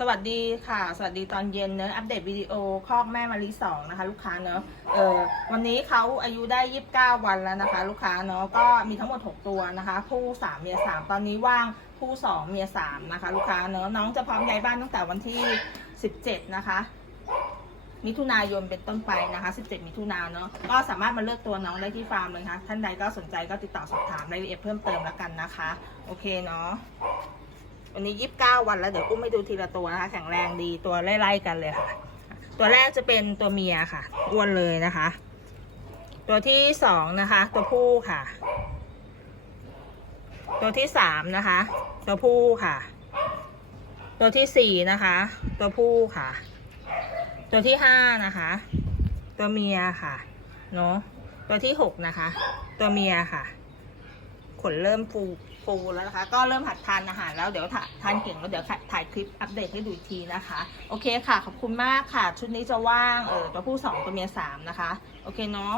สวัสดีค่ะ สวัสดีตอนเย็นเนอะอัปเดตวิดีโอคอกแม่มารีสองนะคะ ลูกค้าเนอะเออวันนี้เขาอายุได้ยี่สิบเก้าวันแล้วนะคะ ลูกค้าเนอะก็มีทั้งหมดหกตัวนะคะผู้สามเมียสามตอนนี้ว่างผู้สองเมียสามนะคะ ลูกค้าเนอะน้องจะพร้อมย้ายบ้านตั้งแต่วันที่สิบเจ็ดนะคะมิถุนายนเป็นต้นไปนะคะ 17 มิถุนายนเนอะก็สามารถมาเลือกตัวน้องได้ที่ฟาร์มเลยนะคะท่านใดก็สนใจก็ติดต่อสอบถามรายละเอียดเพิ่มเติมแล้วกันนะคะ โอเคเนาะ วันนี้29วันแล้วเดี๋ยวอุ้มให้ดูทีละตัวนะคะแข็งแรงดีตัวไล่ๆกันเลยค่ะตัวแรกจะเป็นตัวเมียค่ะอ้วนเลยนะคะ ตัวที่สองนะคะ ตัวผู้ค่ะ ตัวที่สามนะคะ ตัวผู้ค่ะ ตัวที่สี่นะคะ ตัวผู้ค่ะ ตัวที่ห้านะคะ ตัวเมียค่ะเนาะตัวที่หกนะคะ ตัวเมียค่ะข นเริ่มฟูฟูแล้วนะคะ ก็เริ่มหัดทานอาหารแล้วเดี๋ยวทานเก่งแล้วเดี๋ยวถ่ายคลิปอัปเดตให้ดูทีนะคะ โอเคค่ะ ขอบคุณมากค่ะ ชุดนี้จะว่างเออตัวผู้สองตัวเมียสามนะคะ โอเคเนาะ